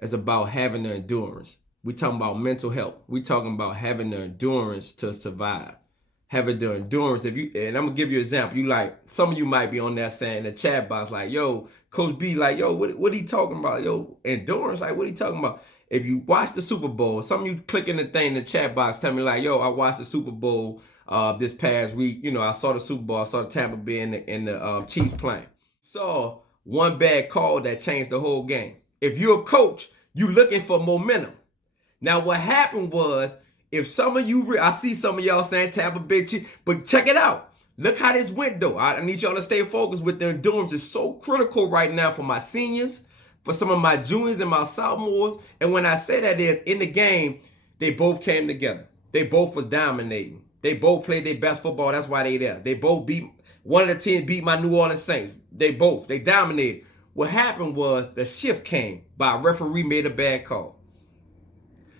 is about having the endurance. We talking about mental health. We talking about having the endurance to survive. Having the endurance. And I'm gonna give you an example. You like, some of you might be on that saying in the chat box, like, yo, Coach B, like, yo, what he talking about? Yo, endurance, like, what he talking about? If you watch the Super Bowl, some of you clicking the thing in the chat box, tell me like, yo, I watched the Super Bowl this past week. You know, I saw the Super Bowl, I saw the Tampa Bay and the Chiefs playing. Saw one bad call that changed the whole game. If you're a coach, you looking for momentum. Now, what happened was, if some of you, I see some of y'all saying Tampa Bay Chiefs, but check it out. Look how this went, though. I need y'all to stay focused with the endurance. It's so critical right now for my seniors, for some of my juniors and my sophomores. And when I say that is, in the game, they both came together. They both was dominating. They both played their best football. That's why they there. They both beat, one of the teams beat my New Orleans Saints. They dominated. What happened was the shift came by a referee made a bad call.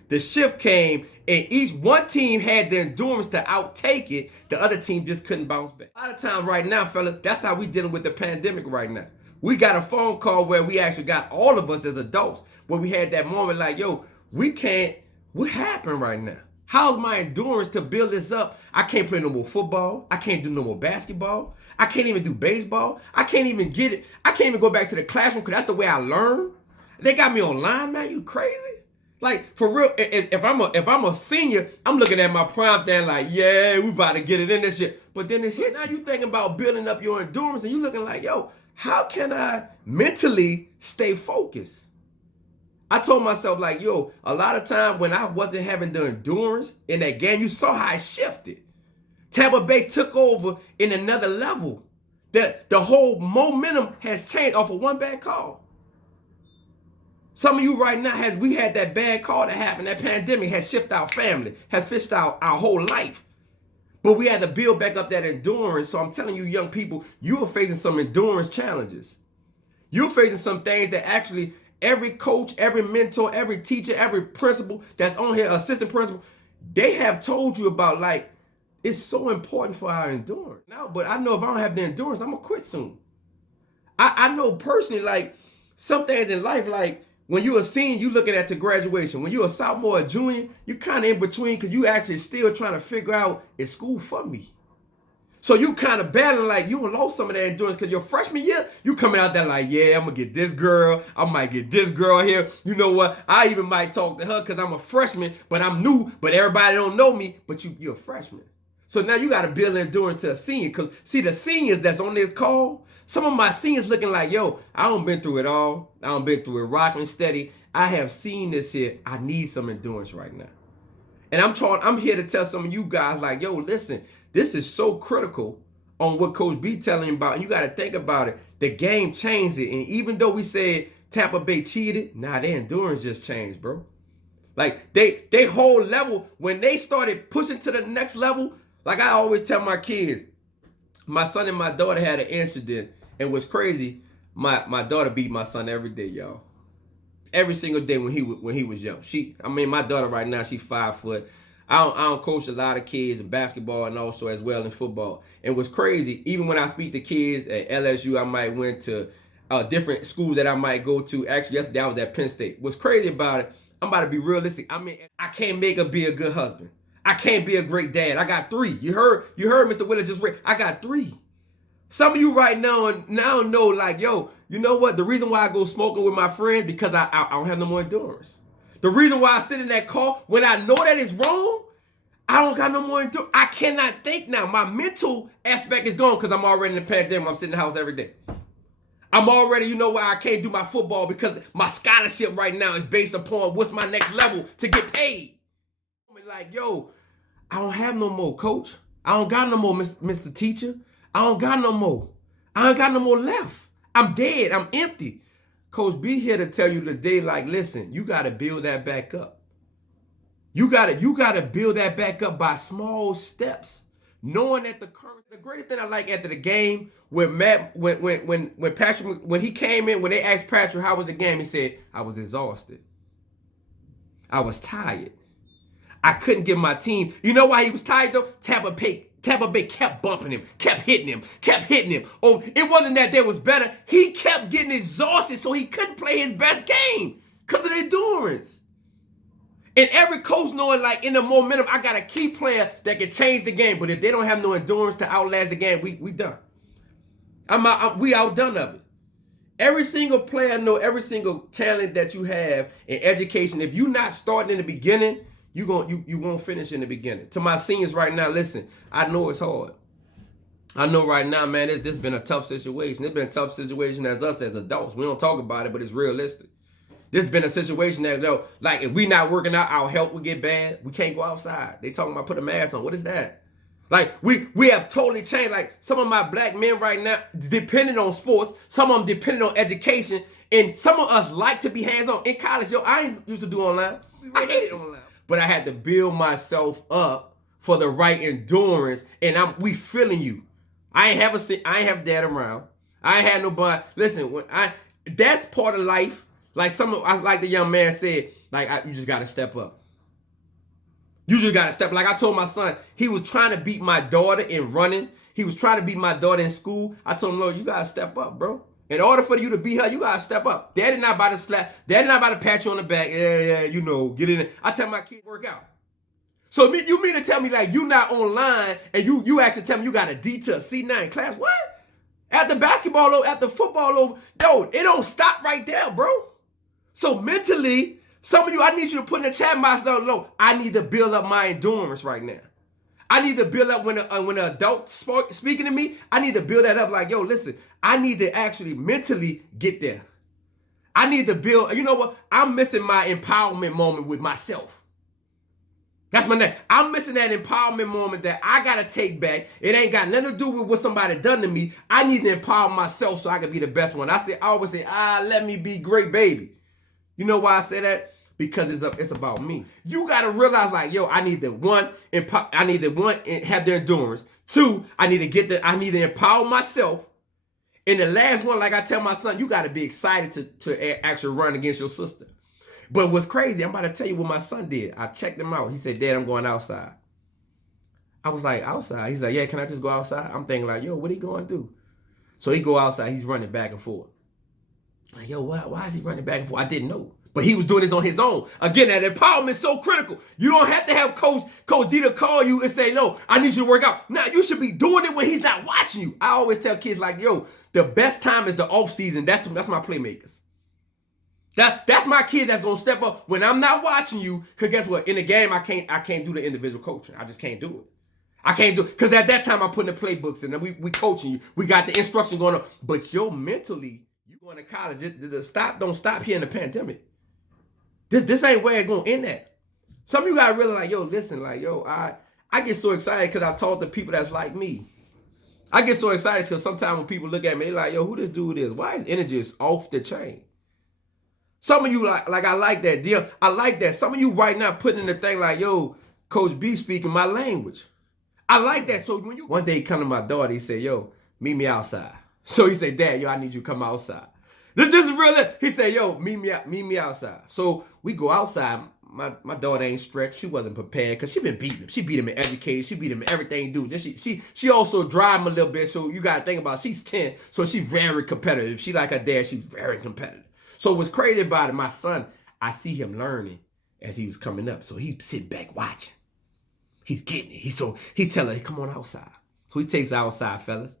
The shift came and each one team had the endurance to outtake it. The other team just couldn't bounce back. A lot of times right now, fella, that's how we dealing with the pandemic right now. We got a phone call where we actually got all of us as adults, where we had that moment like, yo, we can't, what happened right now? How's my endurance to build this up? I can't play no more football. I can't do no more basketball. I can't even do baseball. I can't even get it. I can't even go back to the classroom because that's the way I learn. They got me online, man. You crazy? Like, for real, if I'm a senior, I'm looking at my prime thing like, yeah, we about to get it in this shit. But then it's hit. Now you thinking about building up your endurance and you looking like, yo, how can I mentally stay focused? I told myself like, yo, a lot of time when I wasn't having the endurance in that game, you saw how I shifted. Tampa Bay took over in another level. The whole momentum has changed off of one bad call. Some of you right now, we had that bad call that happened. That pandemic has shifted our family, has shifted our whole life. But we had to build back up that endurance. So I'm telling you, young people, you are facing some endurance challenges. You're facing some things that actually every coach, every mentor, every teacher, every principal that's on here, assistant principal, they have told you about, like, it's so important for our endurance. Now, but I know if I don't have the endurance, I'm going to quit soon. I know personally, like, some things in life, like, when you're a senior, you looking at the graduation. When you're a sophomore or junior, you kind of in between because you actually still trying to figure out, is school for me? So you kind of battling, like, you lost some of that endurance because your freshman year, you coming out there like, yeah, I'm going to get this girl. I might get this girl here. You know what? I even might talk to her because I'm a freshman, but I'm new, but everybody don't know me, but you're a freshman. So now you got to build endurance to a senior because, see, the seniors that's on this call, some of my seniors looking like, yo, I don't been through it all. I don't been through it rocking steady. I have seen this here. I need some endurance right now. And I'm here to tell some of you guys like, yo, listen, this is so critical on what Coach B telling you about. And you got to think about it. The game changed it. And even though we said Tampa Bay cheated, their endurance just changed, bro. Like they whole level, when they started pushing to the next level, like I always tell my kids, my son and my daughter had an incident. And what's crazy, my daughter beat my son every day, y'all. Every single day when he was young. My daughter right now, she's 5 foot. I don't coach a lot of kids in basketball and also as well in football. And what's crazy, even when I speak to kids at LSU, I might went to different schools that I might go to. Actually, yesterday I was at Penn State. What's crazy about it, I'm about to be realistic. I can't make her be a good husband. I can't be a great dad. I got 3. You heard Mr. Willis just read. I got 3. Some of you right now know like, yo, you know what? The reason why I go smoking with my friends because I don't have no more endurance. The reason why I sit in that car when I know that it's wrong, I don't got no more endurance. I cannot think now. My mental aspect is gone because I'm already in the pandemic. I'm sitting in the house every day. I'm already, you know why I can't do my football because my scholarship right now is based upon what's my next level to get paid. Like, yo, I don't have no more, coach. I don't got no more, Mr. Teacher. I don't got no more. I ain't got no more left. I'm dead. I'm empty. Coach B here to tell you today, like, listen, you got to build that back up. You got to build that back up by small steps. Knowing that the greatest thing I like after the game, when Patrick, when he came in, when they asked Patrick how was the game, he said, I was exhausted. I was tired. I couldn't give my team. You know why he was tired though? Tampa Bay kept bumping him, kept hitting him. Oh, it wasn't that they was better. He kept getting exhausted, so he couldn't play his best game. Because of the endurance. And every coach knowing, like, in the momentum, I got a key player that can change the game. But if they don't have no endurance to outlast the game, we done. We outdone of it. Every single player know every single talent that you have in education. If you're not starting in the beginning, you won't finish in the beginning. To my seniors right now, listen, I know it's hard. I know right now, man, this has been a tough situation. It's been a tough situation as us as adults. We don't talk about it, but it's realistic. This has been a situation that, like, if we not working out, our health will get bad. We can't go outside. They talking about put a mask on. What is that? Like, we have totally changed. Like, some of my black men right now, depending on sports, some of them depending on education, and some of us like to be hands-on. In college, I ain't used to do online. I hated online. But I had to build myself up for the right endurance, and we feeling you. I ain't have dad around. I ain't had nobody. Listen, that's part of life. Like like the young man said, like, you just got to step up. You just got to step. Like I told my son, he was trying to beat my daughter in running. He was trying to beat my daughter in school. I told him, Lord, you got to step up, bro. In order for you to beat her, you got to step up. Daddy not about to slap. Daddy not about to pat you on the back. Yeah, get in there. I tell my kid, work out. So you mean to tell me, like, you not online and you actually tell me you got a D to a C9 class? What? At the basketball over, at the football over, it don't stop right there, bro. So mentally, some of you, I need you to put in the chat box, I need to build up my endurance right now. I need to build up when an adult speaking to me, I need to build that up like, listen, I need to actually mentally get there. I need to build, you know what? I'm missing my empowerment moment with myself. That's my name. I'm missing that empowerment moment that I got to take back. It ain't got nothing to do with what somebody done to me. I need to empower myself so I can be the best one. I always say, let me be great, baby. You know why I say that? Because it's about me. You got to realize, like, I need to have the endurance. 2, I need to empower myself. And the last one, like I tell my son, you got to be excited to actually run against your sister. But what's crazy, I'm about to tell you what my son did. I checked him out. He said, Dad, I'm going outside. I was like, outside? He's like, yeah, can I just go outside? I'm thinking like, what he going to do? So he go outside. He's running back and forth. Like, why is he running back and forth? I didn't know. But he was doing this on his own. Again, that empowerment is so critical. You don't have to have Coach D to call you and say, no, I need you to work out. Now, you should be doing it when he's not watching you. I always tell kids like, the best time is the off season. That's my playmakers. That's my kids that's gonna step up when I'm not watching you. Cause guess what? In the game, I can't do the individual coaching. I just can't do it. I can't do it. Cause at that time I'm putting the playbooks in and we coaching you. We got the instruction going on. But mentally, you going to college. Don't stop here in the pandemic. This ain't where it's gonna end at. Some of you gotta realize, listen, like, I get so excited because I talk to people that's like me. I get so excited because sometimes when people look at me, they're like, who this dude is? Why his energy is off the chain? Some of you like I like that deal. I like that. Some of you right now putting in the thing like, Coach B speaking my language. I like that. So when one day he come to my daughter, he said, meet me outside. So he said, Dad, I need you to come outside. This is real. He said, meet me outside. So we go outside. My daughter ain't stretched. She wasn't prepared because she been beating him. She beat him in education. She beat him in everything, dude. She also drive him a little bit. So you got to think about she's 10. So she's very competitive. She like her dad. She's very competitive. So what's crazy about it, my son, I see him learning as he was coming up. So he sit back watching. He's getting it. He tell her, hey, come on outside. So he takes her outside, fellas.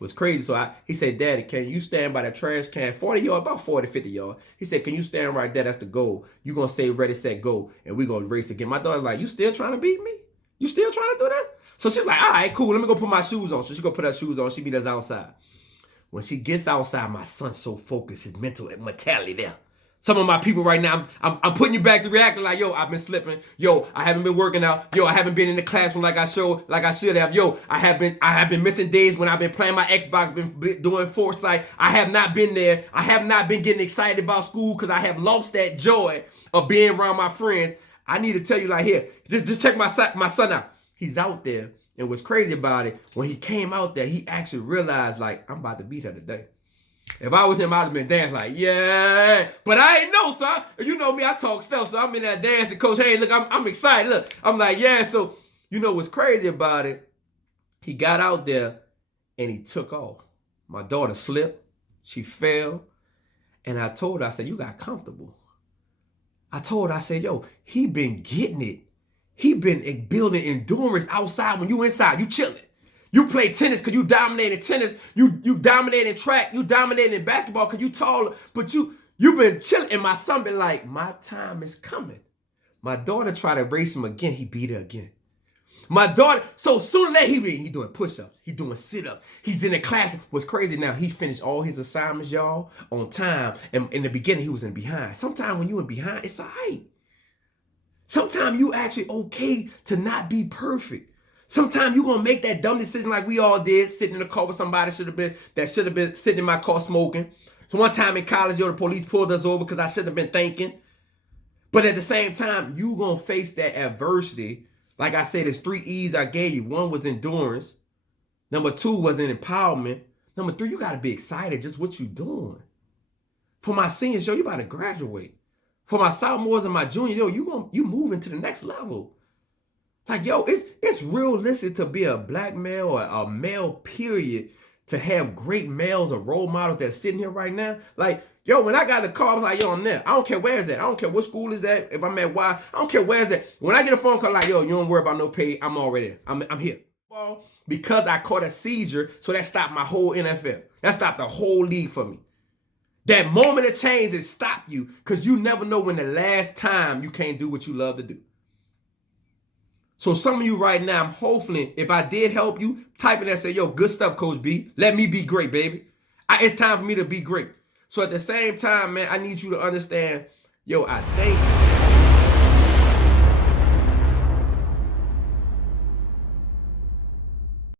What's crazy, so he said, Daddy, can you stand by the trash can? 40 yards, about 40, 50 yards. He said, can you stand right there? That's the goal. You're going to say ready, set, go. And we're going to race again. My daughter's like, you still trying to beat me? You still trying to do this? So she's like, all right, cool. Let me go put my shoes on. So she go put her shoes on. She meet us outside. When she gets outside, my son's so focused, his mental mentality there. Some of my people right now, I'm putting you back to reacting like, I've been slipping. I haven't been working out. I haven't been in the classroom like I should have. I have been missing days when I've been playing my Xbox, been doing Foresight. I have not been there. I have not been getting excited about school because I have lost that joy of being around my friends. I need to tell you like here, just check my son out. He's out there. And what's crazy about it, when he came out there, he actually realized like, I'm about to beat her today. If I was him, I'd have been dancing like, yeah. But I ain't know, son. You know me, I talk stuff. So I'm in that dancing, Coach. Hey, look, I'm excited. Look, I'm like, yeah. So, what's crazy about it? He got out there and he took off. My daughter slipped. She fell. And I told her, I said, you got comfortable. I told her, I said, yo, he been getting it. He been building endurance outside when you inside, you chilling. You play tennis because you dominated tennis. You dominated track. You dominated basketball because you taller. But you been chilling. And my son been like, my time is coming. My daughter tried to race him again. He beat her again. My daughter, so soon as he doing push-ups. He doing sit-ups. He's in the classroom. What's crazy now, he finished all his assignments, y'all, on time. And in the beginning, he was in behind. Sometimes when you in behind, it's all right. Sometimes you actually okay to not be perfect. Sometimes you're gonna make that dumb decision like we all did, sitting in the car with somebody should have been sitting in my car smoking. So one time in college, the police pulled us over because I should have been thinking. But at the same time, you gonna face that adversity. Like I said, there's 3 E's I gave you. 1 was endurance. Number 2 was an empowerment. Number 3, you gotta be excited just what you doing. For my seniors, yo, you about to graduate. For my sophomores and my juniors, yo, you moving to the next level. Like, yo, it's realistic to be a black male or a male, period, to have great males or role models that's sitting here right now. Like, yo, when I got the car, I was like, yo, I'm there. I don't care where it's at. I don't care what school is that. If I'm at Y, I don't care where it's at. When I get a phone call like, yo, you don't worry about no pay, I'm already there. I'm here. Because I caught a seizure, so that stopped my whole NFL. That stopped the whole league for me. That moment of change, it stopped you because you never know when the last time you can't do what you love to do. So some of you right now, I'm hopefully, if I did help you, type in there and say, yo, good stuff, Coach B. Let me be great, baby. It's time for me to be great. So at the same time, man, I need you to understand, yo, I think